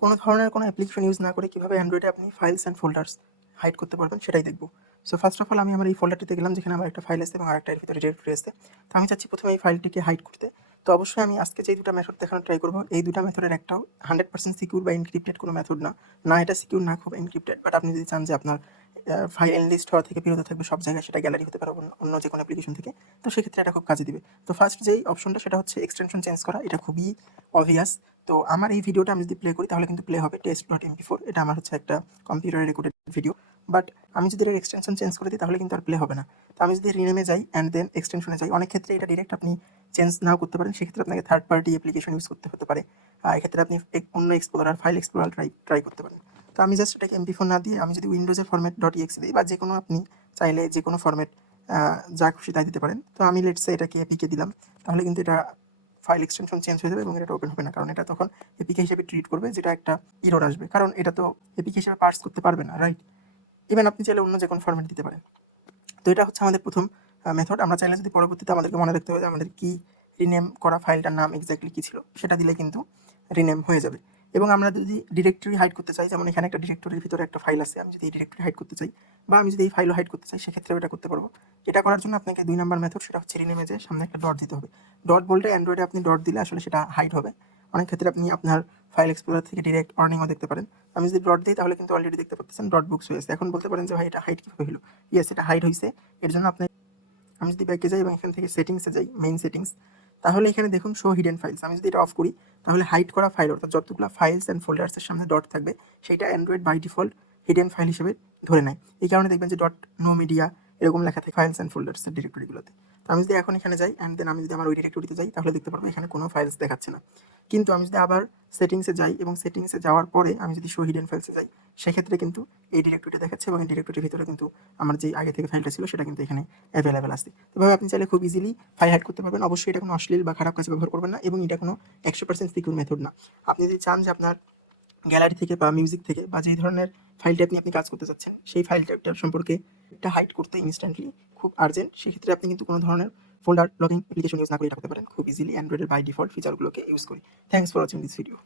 কোনো ধরনের কোনো অ্যাপ্লিকেশন ইউজ না করে কীভাবে অ্যান্ড্রয়েডে আপনি ফাইলস অ্যান্ড ফোল্ডার্স হাইড করতে পারবেন সেটাই দেখব। সো ফার্স্ট অফ অল আমি আমার এই ফোল্ডারটিতে গেলাম যেখানে আমার একটা ফাইল আছে এবং আরেকটা এর ভিতরে ডিরেক্টরি আছে। তো আমি চাচ্ছি প্রথমে এই ফাইলটিকে হাইড করতে। তো অবশ্যই আমি আজকে যে দুটো মেথড দেখানো ট্রাই করব, এই দুটো মেথডের একটাও হান্ড্রেড পার্সেন্ট সিকিউর বা ইনক্রিপ্টেড কোনো মেথড না। না, এটা সিকিউর না, খুব ইনক্রিপ্টেড বাট আপনি যদি চান যে আপনার ফাইল লিস্ট হওয়া থেকে বিরত থাকবে সব জায়গায়, সেটা গ্যালারি হতে পারে অন্য যে কোনো অ্যাপ্লিকেশন থেকে। তো সেক্ষেত্রে এটা খুব কাজে দিবে। তো ফার্স্ট যেই অপশনটা সেটা হচ্ছে এক্সটেনশন চেঞ্জ করা। এটা খুবই অবভিয়াস তো আমার এই ভিডিওটা আমি যদি প্লে করি, তাহলে কিন্তু প্লে হবে টেস্ট ডট এমপি ফোর এটা আমার হচ্ছে একটা কম্পিউটারে রেকর্ডেড ভিডিও বাট আমি যদি এর এক্সটেনশন চেঞ্জ করে দিই, তাহলে কিন্তু আর প্লে হবে না। তো আমি যদি রিনেমে যাই অ্যান্ড দেন এক্সটেনশনে যাই, অনেক ক্ষেত্রে এটা ডিরেক্ট আপনি চেঞ্জ নাও করতে পারেন। সেক্ষেত্রে আপনাকে থার্ড পার্টি অ্যাপ্লিকেশন ইউজ করতে হতে পারে। এক্ষেত্রে আপনি অন্য explorer file explorer try try করতে পারেন। তো আমি জাস্ট এটাকে এমপি ফোর না দিয়ে আমি যদি উইন্ডোজের ফর্মেট ডট ইএক্সি দিই, বা যে কোনো আপনি চাইলে যে কোনো ফরম্যাট যা খুশি তাই দিতে পারেন। তো আমি লেটসে এটাকে এপিকে দিলাম, তাহলে কিন্তু এটা ফাইল এক্সটেনশন চেঞ্জ হয়ে যাবে এবং এটা ওপেন হবে না। কারণ এটা তখন এপিকে হিসেবে ট্রিট করবে, যেটা একটা ইরোর আসবে। কারণ এটা তো এপিকে হিসেবে পার্স করতে পারবে না রাইট ইভেন আপনি চাইলে অন্য যে কোনো ফরম্যাট দিতে পারেন। তো এটা হচ্ছে আমাদের প্রথম মেথড আমরা চাইলে যদি পরবর্তীতে আমাদেরকে মনে রাখতে হবে আমাদের কী রিনেম করা ফাইলটার নাম এক্স্যাক্টলি কী ছিল, সেটা দিলে কিন্তু রিনেম হয়ে যাবে। এবং আমরা যদি ডিরেক্টরি হাইড করতে চাই, যেমন এখানে একটা ডিরেক্টরির ভিতরে একটা ফাইল আছে, আমি যদি এই ডিরেক্টরি হাইড করতে চাই, বা আমি যদি এই ফাইলও হাইড করতে চাই, সেক্ষেত্রেও এটা করতে পারব। এটা করার জন্য আপনাকে দুই নাম্বার মেথড সেটা হচ্ছে রিনেমে যে সামনে একটা ডট দিতে হবে। ডট বলতে অ্যান্ড্রয়েডে আপনি ডট দিলে আসলে সেটা হাইড হবে। অনেক ক্ষেত্রে আপনি আপনার ফাইল এক্সপ্লোরার থেকে ডিরেক্ট অর্নিংও দেখতে পারেন। আমি যদি ডট দিই, তাহলে কিন্তু অলরেডি দেখতে পাচ্ছেন ডট বুকস হয়েছে এখন বলতে পারেন যে, ভাই, এটা হাইড কীভাবে হলো? ইয়েস এটা হাইড হয়েছে এর জন্য আপনি, আমি যদি ব্যাকে যাই এবং এখান থেকে সেটিংসে যাই মেইন সেটিংস তাহলে এখানে দেখুন শো হিডেন ফাইলস আমি যদি এটা অফ করি, তাহলে হাইড করা ফাইল অর্থাৎ যতগুলো ফাইলস অ্যান্ড ফোল্ডার্সের সামনে ডট থাকবে, সেটা Android by default hidden file হিসেবে ধরে নেয়। এই কারণে দেখবেন যে ডট নো মিডিয়া এরকম লেখা থাকে ফাইলস অ্যান্ড ফোল্ডার্সের ডিরেক্টরিগুলোতে তো আমি যদি এখন এখানে যাই অ্যান্ড দেন আমি যদি আমার ওই ডিরেক্টরিতে যাই, তাহলে দেখতে পারব এখানে কোনো ফাইলস দেখাচ্ছে না। কিন্তু আমি যদি আবার সেটিংসে যাই এবং সেটিংসে যাওয়ার পরে আমি যদি শো হিডেন ফাইলসে যাই, সেক্ষেত্রে কিন্তু এই ডিরেক্টরিটা দেখাচ্ছে এবং এই ডিরেক্টরির ভিতরে কিন্তু আমার যে আগে থেকে ফাইলটা ছিল সেটা কিন্তু এখানে অ্যাভেলেবেল আছে। তো এভাবে আপনি চাইলে খুব ইজিলি ফাইল হাইড করতে পারবেন। অবশ্যই এটা কোনো অশ্লীল বা খারাপ কাজে ব্যবহার করবেন না এবং এটা কোনো একশো পার্সেন্ট সিকিউর মেথড না। আপনি যদি চান যে আপনার গ্যালারি থেকে বা মিউজিক থেকে বা যেই ধরনের ফাইলটা আপনি আপনি কাজ করতে চাচ্ছেন, সেই ফাইলটা সম্পর্কে একটা হাইড করতে ইনস্ট্যান্টলি খুব আর্জেন্ট সেক্ষেত্রে আপনি কিন্তু কোনো ধরনের ফোল্ডার লগিং অ্যাপ্লিকেশন ইউজ না করে এটা করতে পারেন। খুব ইজিলি অ্যান্ড্রয়েডের বাই ডিফল্ট ফিচারগুলোকে ইউজ করি। Thanks for watching this video